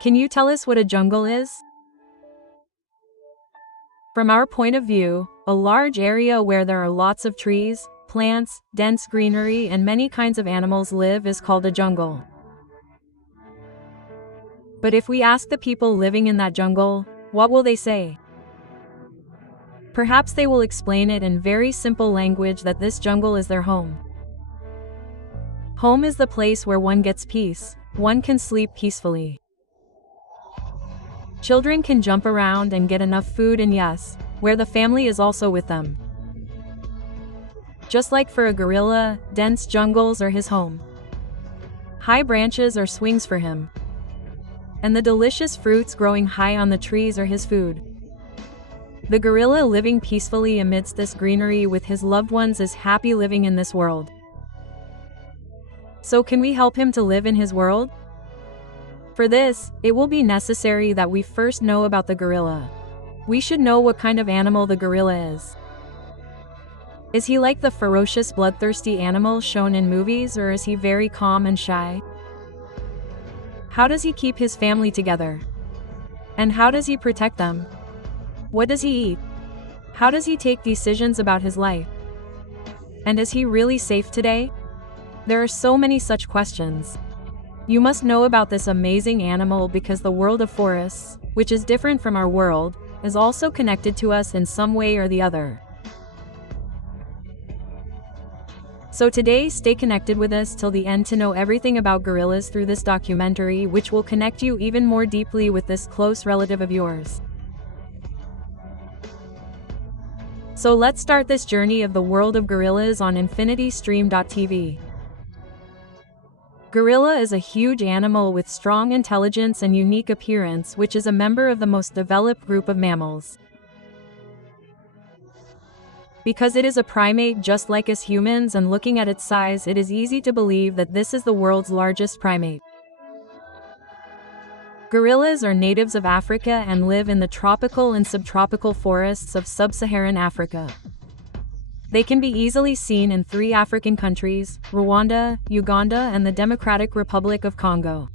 Can you tell us what a jungle is? From our point of view, a large area where there are lots of trees, plants, dense greenery, and many kinds of animals live is called a jungle. But if we ask the people living in that jungle, what will they say? Perhaps they will explain it in very simple language that this jungle is their home. Home is the place where one gets peace, one can sleep peacefully. Children can jump around and get enough food, and yes, where the family is also with them. Just like for a gorilla, dense jungles are his home. High branches are swings for him. And the delicious fruits growing high on the trees are his food. The gorilla living peacefully amidst this greenery with his loved ones is happy living in this world. So can we help him to live in his world? For this, it will be necessary that we first know about the gorilla. We should know what kind of animal the gorilla is. Is he like the ferocious, bloodthirsty animals shown in movies, or is he very calm and shy? How does he keep his family together? And how does he protect them? What does he eat? How does he take decisions about his life? And is he really safe today? There are so many such questions. You must know about this amazing animal because the world of forests, which is different from our world, is also connected to us in some way or the other. So today, stay connected with us till the end to know everything about gorillas through this documentary, which will connect you even more deeply with this close relative of yours. So let's start this journey of the world of gorillas on InfinityStream.tv. Gorilla is a huge animal with strong intelligence and unique appearance, which is a member of the most developed group of mammals. Because it is a primate just like us humans, and looking at its size, it is easy to believe that this is the world's largest primate. Gorillas are natives of Africa and live in the tropical and subtropical forests of sub-Saharan Africa. They can be easily seen in 3 African countries: Rwanda, Uganda, and the Democratic Republic of Congo.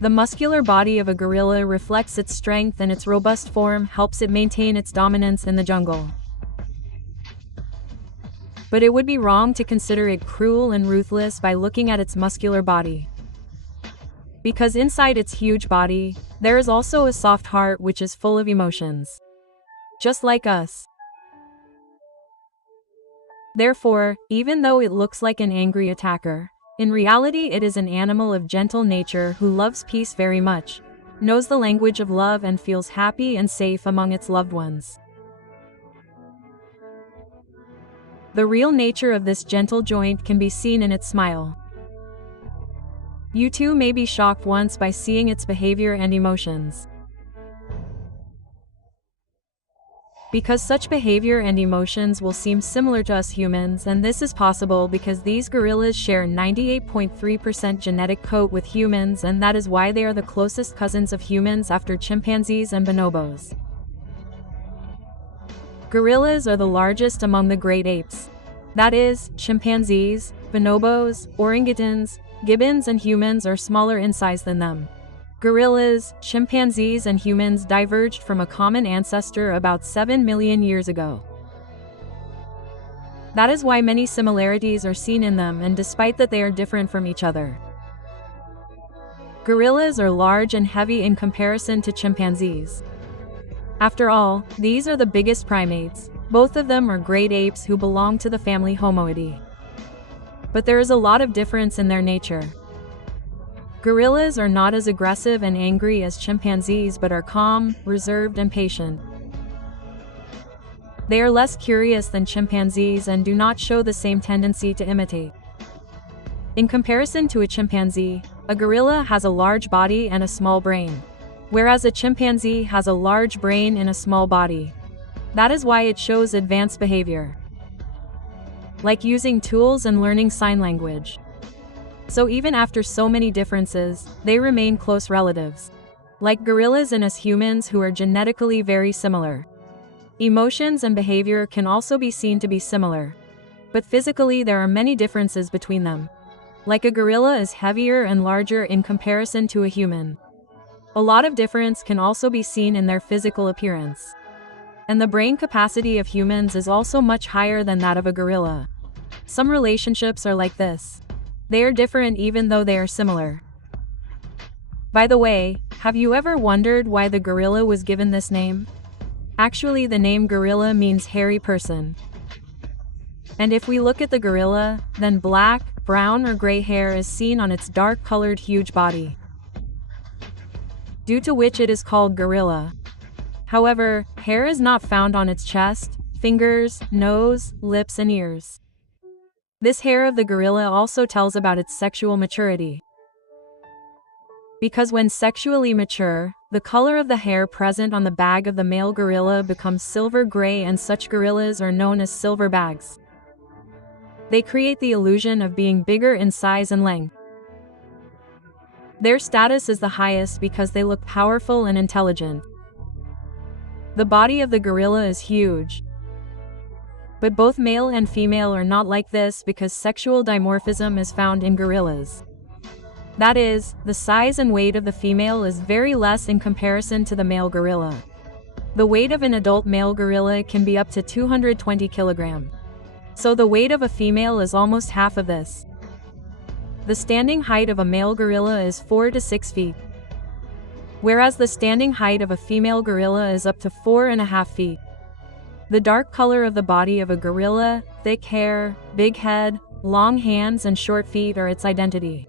The muscular body of a gorilla reflects its strength, and its robust form helps it maintain its dominance in the jungle. But it would be wrong to consider it cruel and ruthless by looking at its muscular body. Because inside its huge body, there is also a soft heart which is full of emotions. Just like us. Therefore, even though it looks like an angry attacker, in reality it is an animal of gentle nature who loves peace very much, knows the language of love, and feels happy and safe among its loved ones. The real nature of this gentle joint can be seen in its smile. You too may be shocked once by seeing its behavior and emotions. Because such behavior and emotions will seem similar to us humans, and this is possible because these gorillas share 98.3% genetic code with humans, and that is why they are the closest cousins of humans after chimpanzees and bonobos. Gorillas are the largest among the great apes. That is, chimpanzees, bonobos, orangutans, gibbons, and humans are smaller in size than them. Gorillas, chimpanzees, and humans diverged from a common ancestor about 7 million years ago. That is why many similarities are seen in them, and despite that they are different from each other. Gorillas are large and heavy in comparison to chimpanzees. After all, these are the biggest primates. Both of them are great apes who belong to the family Homoidae. But there is a lot of difference in their nature. Gorillas are not as aggressive and angry as chimpanzees, but are calm, reserved, and patient. They are less curious than chimpanzees and do not show the same tendency to imitate. In comparison to a chimpanzee, a gorilla has a large body and a small brain, whereas a chimpanzee has a large brain in a small body. That is why it shows advanced behavior, like using tools and learning sign language. So even after so many differences, they remain close relatives. Like gorillas and us humans who are genetically very similar. Emotions and behavior can also be seen to be similar. But physically there are many differences between them. Like a gorilla is heavier and larger in comparison to a human. A lot of difference can also be seen in their physical appearance. And the brain capacity of humans is also much higher than that of a gorilla. Some relationships are like this. They are different even though they are similar. By the way, have you ever wondered why the gorilla was given this name? Actually, the name gorilla means hairy person. And if we look at the gorilla, then black, brown or gray hair is seen on its dark-colored huge body, due to which it is called gorilla. However, hair is not found on its chest, fingers, nose, lips and ears. This hair of the gorilla also tells about its sexual maturity. Because when sexually mature, the color of the hair present on the bag of the male gorilla becomes silver gray, and such gorillas are known as silver bags. They create the illusion of being bigger in size and length. Their status is the highest because they look powerful and intelligent. The body of the gorilla is huge. But both male and female are not like this because sexual dimorphism is found in gorillas. That is, the size and weight of the female is very less in comparison to the male gorilla. The weight of an adult male gorilla can be up to 220 kilograms. So the weight of a female is almost half of this. The standing height of a male gorilla is 4 to 6 feet. Whereas the standing height of a female gorilla is up to 4.5 feet. The dark color of the body of a gorilla, thick hair, big head, long hands and short feet are its identity.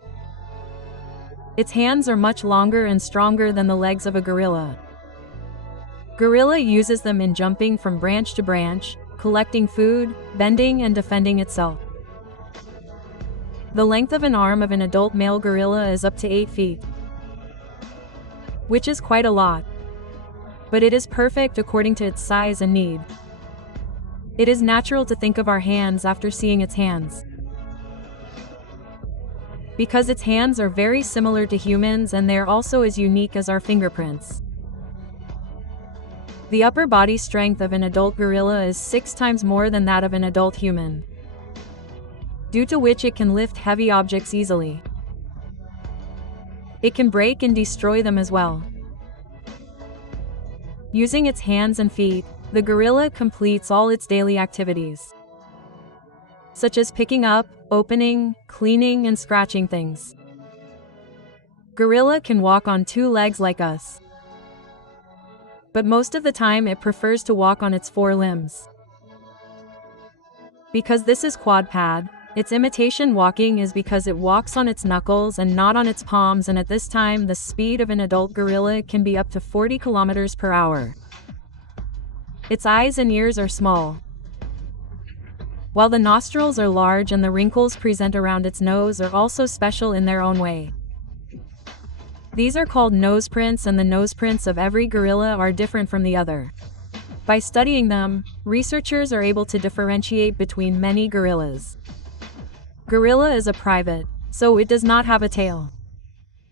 Its hands are much longer and stronger than the legs of a gorilla. Gorilla uses them in jumping from branch to branch, collecting food, bending and defending itself. The length of an arm of an adult male gorilla is up to 8 feet, which is quite a lot. But it is perfect according to its size and need. It is natural to think of our hands after seeing its hands, because its hands are very similar to humans and they are also as unique as our fingerprints. The upper body strength of an adult gorilla is 6 times more than that of an adult human, due to which it can lift heavy objects easily. It can break and destroy them as well. Using its hands and feet, the gorilla completes all its daily activities, such as picking up, opening, cleaning, and scratching things. Gorilla can walk on 2 legs like us, but most of the time it prefers to walk on its 4 limbs. Because this is quadpad, its imitation walking is because it walks on its knuckles and not on its palms, and at this time the speed of an adult gorilla can be up to 40 kilometers per hour. Its eyes and ears are small, while the nostrils are large and the wrinkles present around its nose are also special in their own way. These are called nose prints, and the nose prints of every gorilla are different from the other. By studying them, researchers are able to differentiate between many gorillas. Gorilla is a private, so it does not have a tail.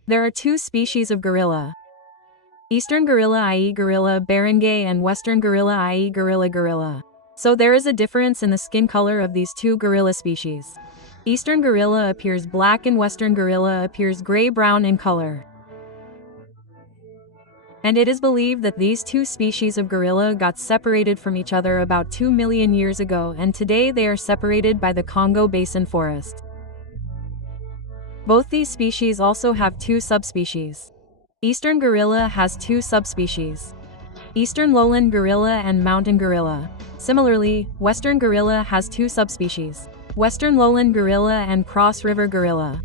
There are 2 species of gorilla: Eastern gorilla, i.e. gorilla barangay, and Western gorilla, i.e. gorilla. So there is a difference in the skin color of these 2 gorilla species. Eastern gorilla appears black and Western gorilla appears gray-brown in color. And it is believed that these 2 species of gorilla got separated from each other about 2 million years ago, and today they are separated by the Congo Basin forest. Both these species also have 2 subspecies. Eastern gorilla has 2 subspecies: Eastern lowland gorilla and mountain gorilla. Similarly, Western gorilla has 2 subspecies: Western lowland gorilla and cross river gorilla.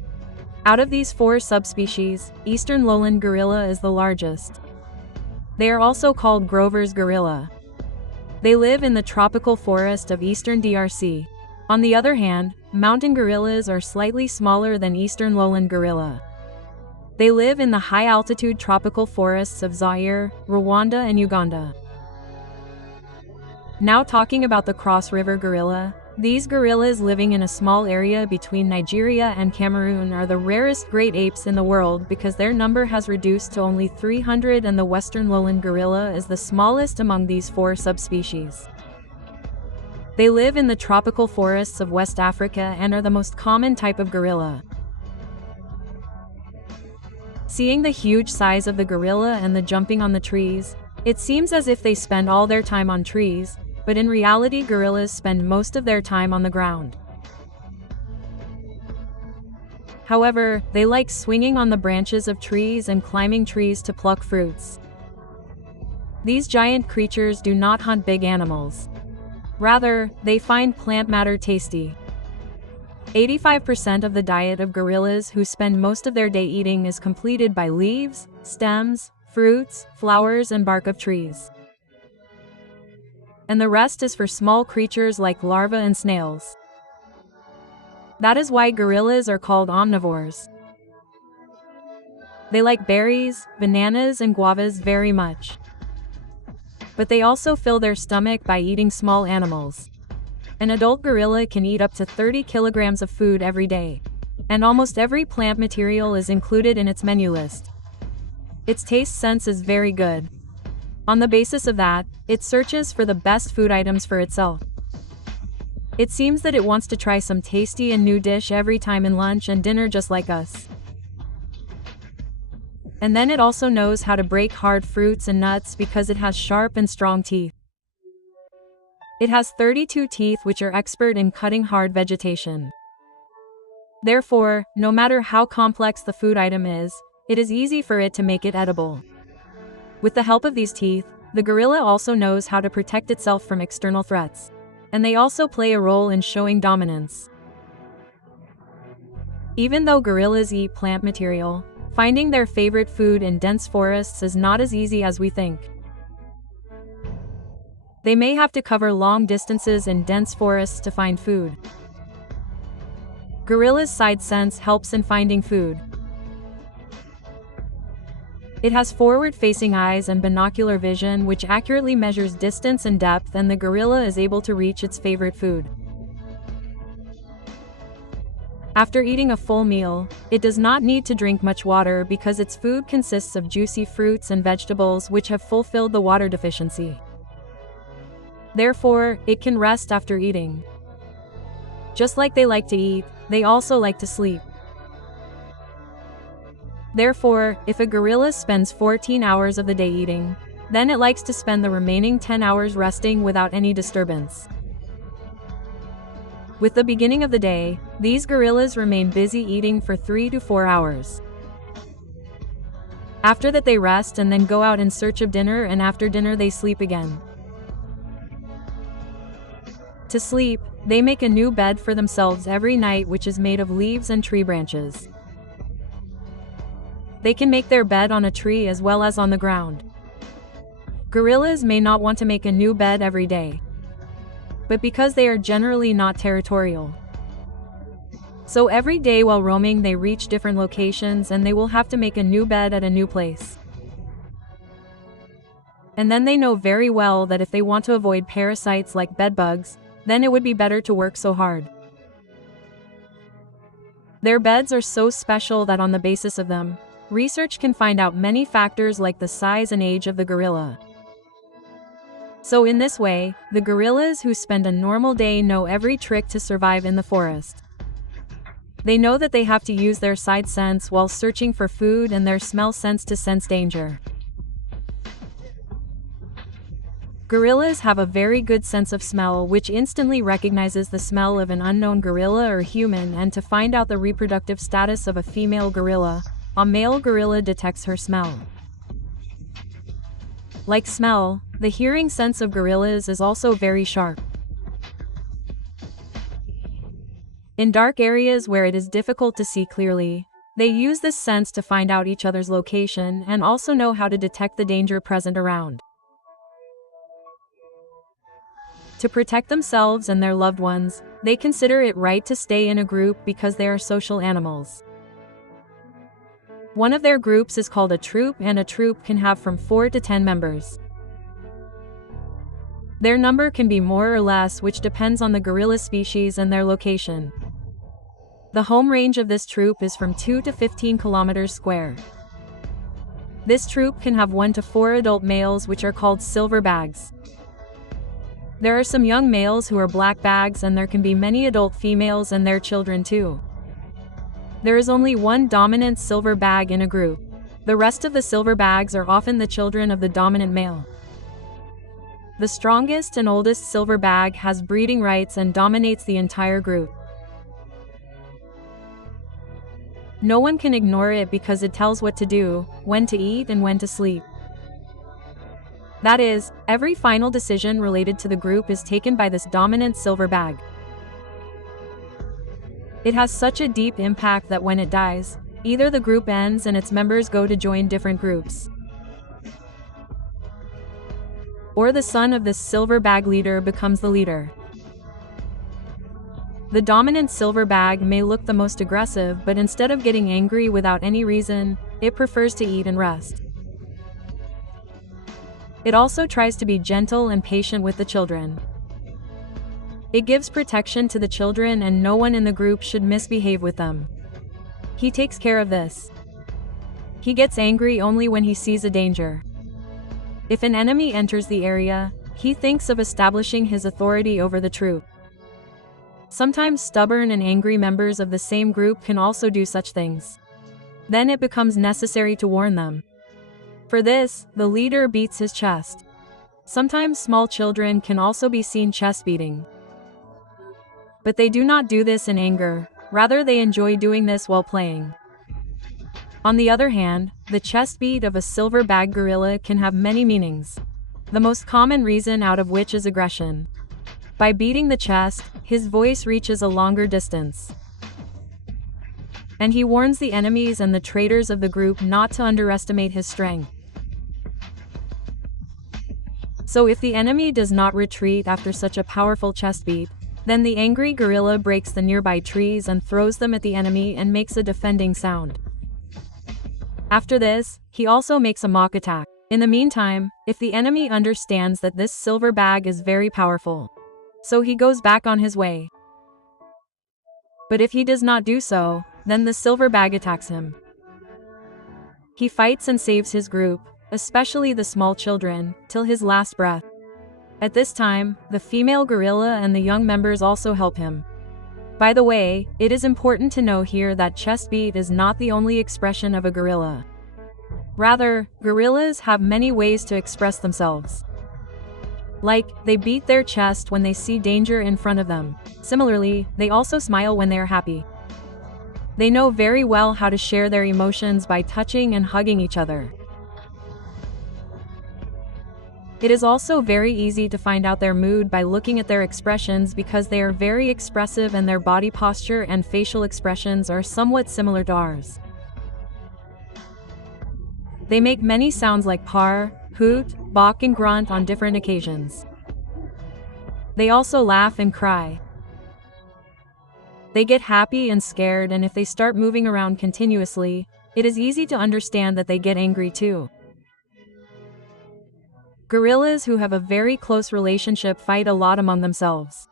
Out of these 4 subspecies, Eastern lowland gorilla is the largest. They are also called Grover's gorilla. They live in the tropical forest of eastern DRC. On the other hand, mountain gorillas are slightly smaller than Eastern lowland gorilla. They live in the high-altitude tropical forests of Zaire, Rwanda and Uganda. Now talking about the cross river gorilla, these gorillas living in a small area between Nigeria and Cameroon are the rarest great apes in the world because their number has reduced to only 300, and the Western lowland gorilla is the smallest among these 4 subspecies. They live in the tropical forests of West Africa and are the most common type of gorilla. Seeing the huge size of the gorilla and the jumping on the trees, it seems as if they spend all their time on trees, but in reality gorillas spend most of their time on the ground. However, they like swinging on the branches of trees and climbing trees to pluck fruits. These giant creatures do not hunt big animals. Rather, they find plant matter tasty. 85% of the diet of gorillas who spend most of their day eating is completed by leaves, stems, fruits, flowers, and bark of trees. And the rest is for small creatures like larvae and snails. That is why gorillas are called omnivores. They like berries, bananas, and guavas very much. But they also fill their stomach by eating small animals. An adult gorilla can eat up to 30 kilograms of food every day. And almost every plant material is included in its menu list. Its taste sense is very good. On the basis of that, it searches for the best food items for itself. It seems that it wants to try some tasty and new dish every time in lunch and dinner just like us. And then it also knows how to break hard fruits and nuts because it has sharp and strong teeth. It has 32 teeth which are expert in cutting hard vegetation. Therefore, no matter how complex the food item is, it is easy for it to make it edible. With the help of these teeth, the gorilla also knows how to protect itself from external threats. And they also play a role in showing dominance. Even though gorillas eat plant material, finding their favorite food in dense forests is not as easy as we think. They may have to cover long distances in dense forests to find food. Gorilla's side sense helps in finding food. It has forward-facing eyes and binocular vision which accurately measures distance and depth, and the gorilla is able to reach its favorite food. After eating a full meal, it does not need to drink much water because its food consists of juicy fruits and vegetables which have fulfilled the water deficiency. Therefore, it can rest after eating. Just like they like to eat, they also like to sleep. Therefore, if a gorilla spends 14 hours of the day eating, then it likes to spend the remaining 10 hours resting without any disturbance. With the beginning of the day, these gorillas remain busy eating for 3 to 4 hours. After that they rest and then go out in search of dinner, and after dinner they sleep again. To sleep, they make a new bed for themselves every night which is made of leaves and tree branches. They can make their bed on a tree as well as on the ground. Gorillas may not want to make a new bed every day, but because they are generally not territorial. So every day while roaming they reach different locations and they will have to make a new bed at a new place. And then they know very well that if they want to avoid parasites like bedbugs, then it would be better to work so hard. Their beds are so special that on the basis of them, research can find out many factors like the size and age of the gorilla. So in this way, the gorillas who spend a normal day know every trick to survive in the forest. They know that they have to use their side sense while searching for food and their smell sense to sense danger. Gorillas have a very good sense of smell which instantly recognizes the smell of an unknown gorilla or human, and to find out the reproductive status of a female gorilla, a male gorilla detects her smell. Like smell, the hearing sense of gorillas is also very sharp. In dark areas where it is difficult to see clearly, they use this sense to find out each other's location and also know how to detect the danger present around. To protect themselves and their loved ones, they consider it right to stay in a group because they are social animals. One of their groups is called a troop, and a troop can have from 4 to 10 members. Their number can be more or less, which depends on the gorilla species and their location. The home range of this troop is from 2 to 15 kilometers square. This troop can have 1 to 4 adult males which are called silver bags. There are some young males who are black bags, and there can be many adult females and their children too. There is only one dominant silver bag in a group. The rest of the silverbags are often the children of the dominant male. The strongest and oldest silverbag has breeding rights and dominates the entire group. No one can ignore it because it tells what to do, when to eat and when to sleep. That is, every final decision related to the group is taken by this dominant silverbag. It has such a deep impact that when it dies, either the group ends and its members go to join different groups, or the son of this silverbag leader becomes the leader. The dominant silverbag may look the most aggressive, but instead of getting angry without any reason, it prefers to eat and rest. It also tries to be gentle and patient with the children. It gives protection to the children and no one in the group should misbehave with them. He takes care of this. He gets angry only when he sees a danger. If an enemy enters the area, he thinks of establishing his authority over the troop. Sometimes stubborn and angry members of the same group can also do such things. Then it becomes necessary to warn them. For this, the leader beats his chest. Sometimes small children can also be seen chest beating. But they do not do this in anger, rather they enjoy doing this while playing. On the other hand, the chest beat of a silverbag gorilla can have many meanings, the most common reason out of which is aggression. By beating the chest, his voice reaches a longer distance, and he warns the enemies and the traitors of the group not to underestimate his strength. So if the enemy does not retreat after such a powerful chest beat, then the angry gorilla breaks the nearby trees and throws them at the enemy and makes a defending sound. After this, he also makes a mock attack. In the meantime, if the enemy understands that this silverbag is very powerful, so he goes back on his way. But if he does not do so, then the silverbag attacks him. He fights and saves his group, especially the small children, till his last breath. At this time, the female gorilla and the young members also help him. By the way, it is important to know here that chest beat is not the only expression of a gorilla. Rather, gorillas have many ways to express themselves. Like, they beat their chest when they see danger in front of them. Similarly, they also smile when they are happy. They know very well how to share their emotions by touching and hugging each other. It is also very easy to find out their mood by looking at their expressions because they are very expressive and their body posture and facial expressions are somewhat similar to ours. They make many sounds like purr, hoot, balk and grunt on different occasions. They also laugh and cry. They get happy and scared, and if they start moving around continuously, it is easy to understand that they get angry too. Gorillas who have a very close relationship fight a lot among themselves.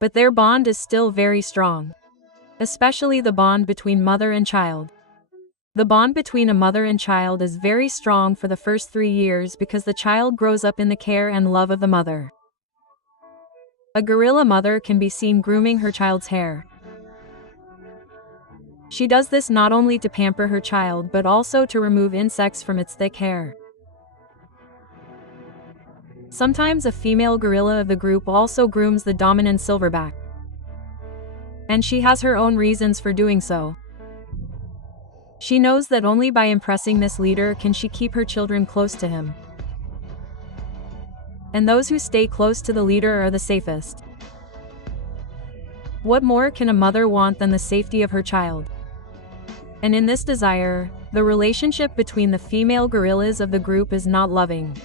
But their bond is still very strong, especially the bond between mother and child. The bond between a mother and child is very strong for the first 3 years because the child grows up in the care and love of the mother. A gorilla mother can be seen grooming her child's hair. She does this not only to pamper her child but also to remove insects from its thick hair. Sometimes a female gorilla of the group also grooms the dominant silverback, and she has her own reasons for doing so. She knows that only by impressing this leader can she keep her children close to him. And those who stay close to the leader are the safest. What more can a mother want than the safety of her child? And in this desire, the relationship between the female gorillas of the group is not loving.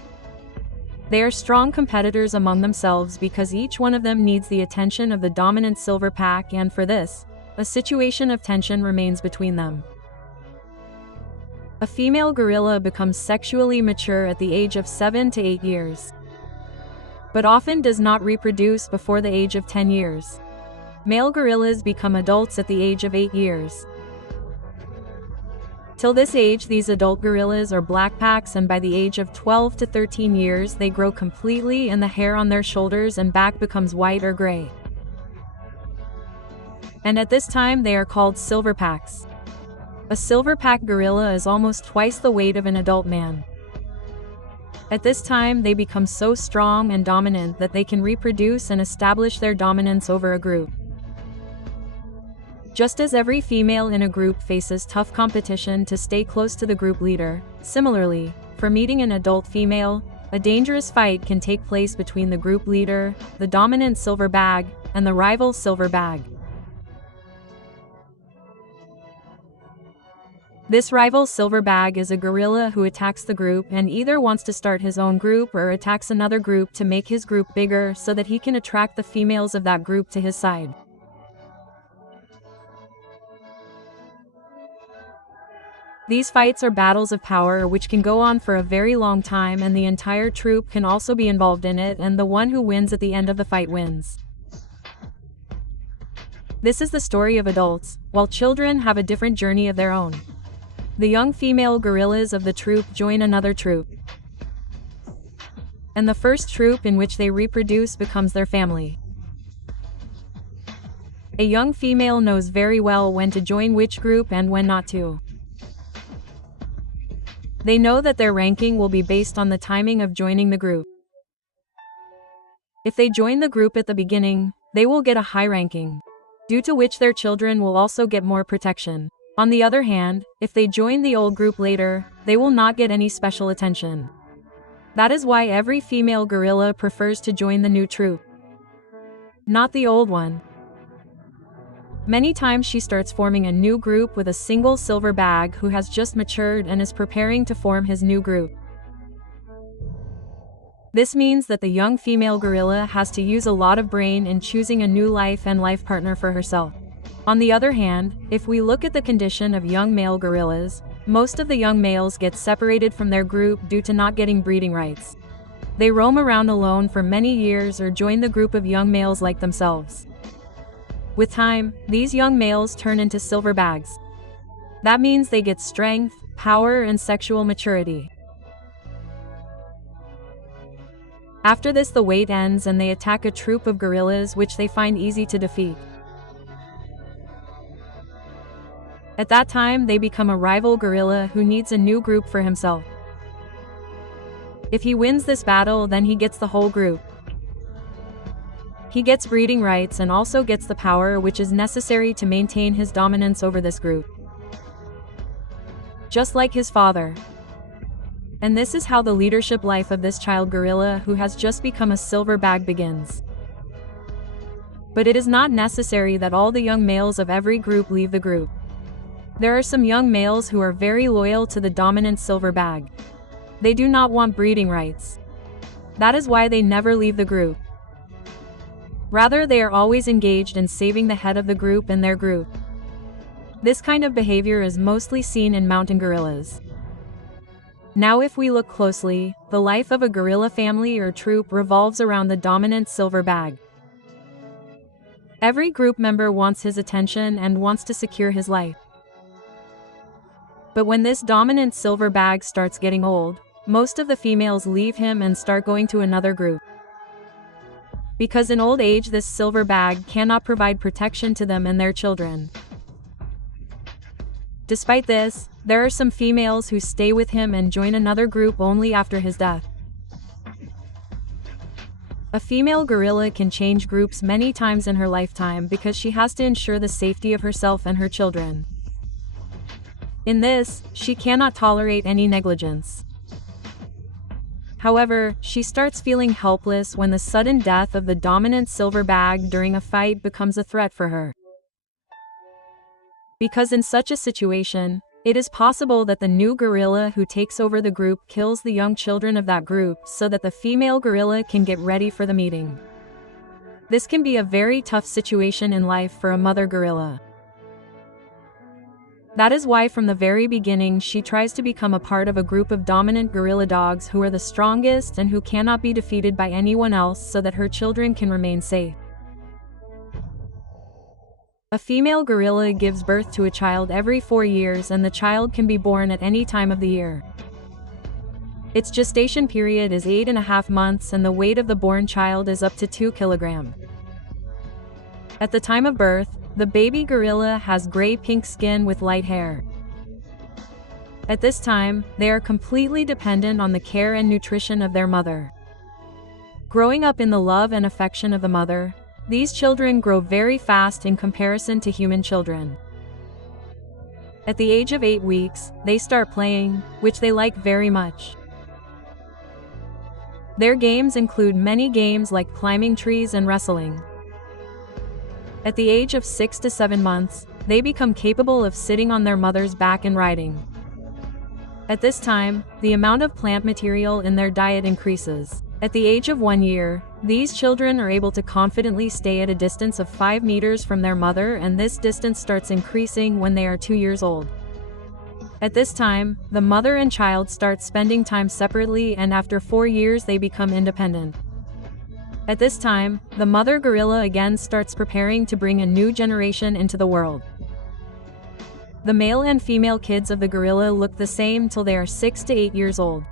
They are strong competitors among themselves because each one of them needs the attention of the dominant silverback, and for this, a situation of tension remains between them. A female gorilla becomes sexually mature at the age of 7 to 8 years, but often does not reproduce before the age of 10 years. Male gorillas become adults at the age of 8 years. Till this age, these adult gorillas are blackpacks, and by the age of 12 to 13 years they grow completely and the hair on their shoulders and back becomes white or gray. And at this time they are called silverpacks. A silverback gorilla is almost twice the weight of an adult man. At this time, they become so strong and dominant that they can reproduce and establish their dominance over a group. Just as every female in a group faces tough competition to stay close to the group leader, similarly, for meeting an adult female, a dangerous fight can take place between the group leader, the dominant silverbag, and the rival silverbag. This rival silverbag is a gorilla who attacks the group and either wants to start his own group or attacks another group to make his group bigger so that he can attract the females of that group to his side. These fights are battles of power which can go on for a very long time, and the entire troop can also be involved in it, and the one who wins at the end of the fight wins. This is the story of adults, while children have a different journey of their own. The young female gorillas of the troop join another troop, and the first troop in which they reproduce becomes their family. A young female knows very well when to join which group and when not to. They know that their ranking will be based on the timing of joining the group. If they join the group at the beginning, they will get a high ranking, due to which their children will also get more protection. On the other hand, if they join the old group later, they will not get any special attention. That is why every female gorilla prefers to join the new troop, not the old one. Many times she starts forming a new group with a single silverbag who has just matured and is preparing to form his new group. This means that the young female gorilla has to use a lot of brain in choosing a new life and life partner for herself. On the other hand, if we look at the condition of young male gorillas, most of the young males get separated from their group due to not getting breeding rights. They roam around alone for many years or join the group of young males like themselves. With time, these young males turn into silverbags. That means they get strength, power, and sexual maturity. After this, the wait ends and they attack a troop of gorillas which they find easy to defeat. At that time, they become a rival gorilla who needs a new group for himself. If he wins this battle, then he gets the whole group. He gets breeding rights and also gets the power which is necessary to maintain his dominance over this group, just like his father. And this is how the leadership life of this child gorilla who has just become a silverbag begins. But it is not necessary that all the young males of every group leave the group. There are some young males who are very loyal to the dominant silverbag. They do not want breeding rights. That is why they never leave the group. Rather, they are always engaged in saving the head of the group and their group. This kind of behavior is mostly seen in mountain gorillas. Now if we look closely, the life of a gorilla family or troop revolves around the dominant silverbag. Every group member wants his attention and wants to secure his life. But when this dominant silverbag starts getting old, most of the females leave him and start going to another group. Because in old age this silverbag cannot provide protection to them and their children. Despite this, there are some females who stay with him and join another group only after his death. A female gorilla can change groups many times in her lifetime because she has to ensure the safety of herself and her children. In this, she cannot tolerate any negligence. However, she starts feeling helpless when the sudden death of the dominant silverbag during a fight becomes a threat for her. Because in such a situation, it is possible that the new gorilla who takes over the group kills the young children of that group so that the female gorilla can get ready for the meeting. This can be a very tough situation in life for a mother gorilla. That is why from the very beginning she tries to become a part of a group of dominant gorilla dogs who are the strongest and who cannot be defeated by anyone else so that her children can remain safe. A female gorilla gives birth to a child every 4 years and the child can be born at any time of the year. Its gestation period is 8.5 months and the weight of the born child is up to 2 kilograms. At the time of birth, the baby gorilla has gray-pink skin with light hair. At this time, they are completely dependent on the care and nutrition of their mother. Growing up in the love and affection of the mother, these children grow very fast in comparison to human children. At the age of 8 weeks, they start playing, which they like very much. Their games include many games like climbing trees and wrestling. At the age of 6 to 7 months, they become capable of sitting on their mother's back and riding. At this time, the amount of plant material in their diet increases. At the age of 1 year, these children are able to confidently stay at a distance of 5 meters from their mother, and this distance starts increasing when they are 2 years old. At this time, the mother and child start spending time separately, and after 4 years they become independent. At this time, the mother gorilla again starts preparing to bring a new generation into the world. The male and female kids of the gorilla look the same till they are 6 to 8 years old.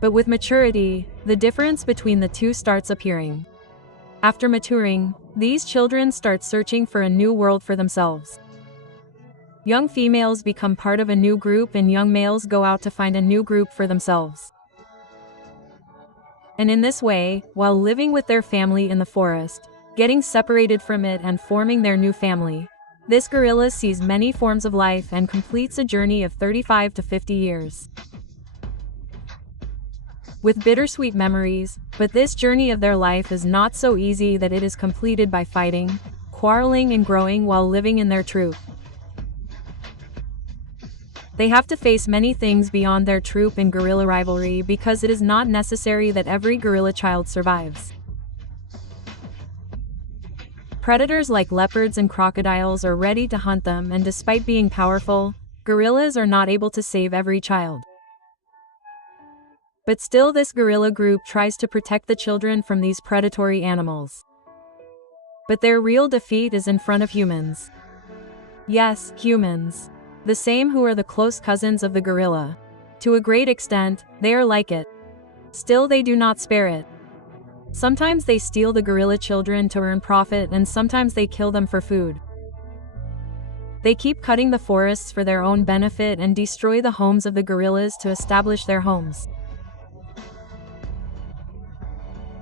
But with maturity, the difference between the two starts appearing. After maturing, these children start searching for a new world for themselves. Young females become part of a new group, and young males go out to find a new group for themselves. And in this way, while living with their family in the forest, getting separated from it and forming their new family, this gorilla sees many forms of life and completes a journey of 35 to 50 years. With bittersweet memories, but this journey of their life is not so easy that it is completed by fighting, quarreling and growing while living in their troop. They have to face many things beyond their troop and gorilla rivalry, because it is not necessary that every gorilla child survives. Predators like leopards and crocodiles are ready to hunt them, and despite being powerful, gorillas are not able to save every child. But still, this gorilla group tries to protect the children from these predatory animals. But their real defeat is in front of humans. Yes, humans. The same who are the close cousins of the gorilla. To a great extent, they are like it. Still, they do not spare it. Sometimes they steal the gorilla children to earn profit, and sometimes they kill them for food. They keep cutting the forests for their own benefit and destroy the homes of the gorillas to establish their homes.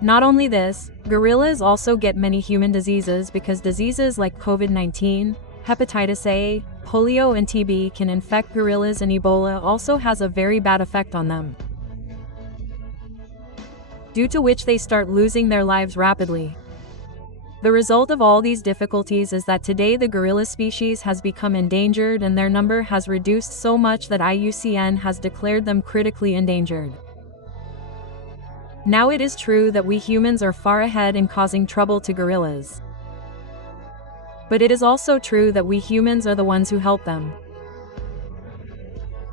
Not only this, gorillas also get many human diseases, because diseases like COVID-19, hepatitis A, polio and TB can infect gorillas, and Ebola also has a very bad effect on them, due to which they start losing their lives rapidly. The result of all these difficulties is that today the gorilla species has become endangered, and their number has reduced so much that IUCN has declared them critically endangered. Now, it is true that we humans are far ahead in causing trouble to gorillas. But it is also true that we humans are the ones who help them.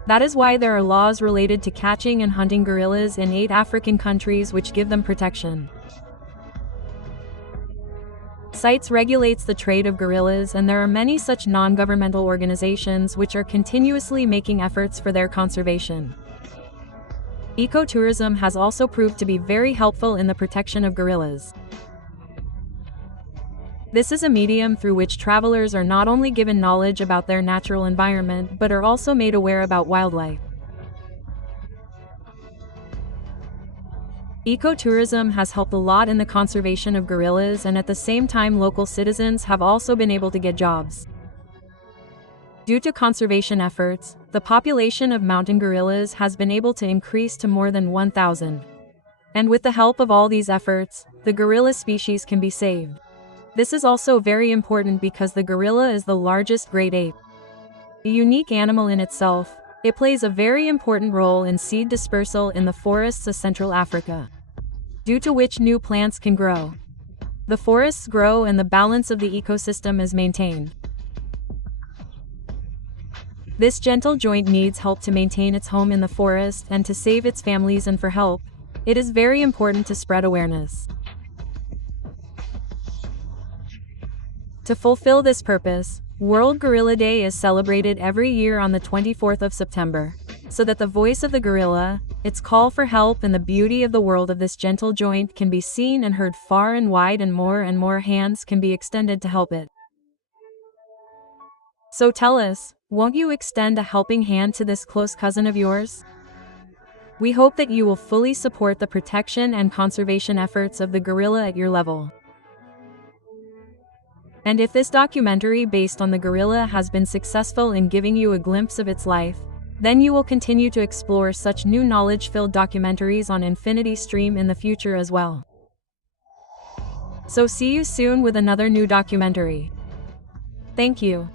That is why there are laws related to catching and hunting gorillas in 8 African countries which give them protection. CITES regulates the trade of gorillas, and there are many such non-governmental organizations which are continuously making efforts for their conservation. Ecotourism has also proved to be very helpful in the protection of gorillas. This is a medium through which travelers are not only given knowledge about their natural environment, but are also made aware about wildlife. Ecotourism has helped a lot in the conservation of gorillas, and at the same time local citizens have also been able to get jobs. Due to conservation efforts, the population of mountain gorillas has been able to increase to more than 1,000. And with the help of all these efforts, the gorilla species can be saved. This is also very important because the gorilla is the largest great ape. A unique animal in itself, it plays a very important role in seed dispersal in the forests of Central Africa, due to which new plants can grow. The forests grow and the balance of the ecosystem is maintained. This gentle joint needs help to maintain its home in the forest and to save its families, and for help, it is very important to spread awareness. To fulfill this purpose, World Gorilla Day is celebrated every year on the 24th of September, so that the voice of the gorilla, its call for help, and the beauty of the world of this gentle joint can be seen and heard far and wide, and more hands can be extended to help it. So tell us, Won't you extend a helping hand to this close cousin of yours? We hope that you will fully support the protection and conservation efforts of the gorilla at your level. And if this documentary based on the gorilla has been successful in giving you a glimpse of its life, then you will continue to explore such new knowledge-filled documentaries on Infinity Stream in the future as well. So see you soon with another new documentary. Thank you.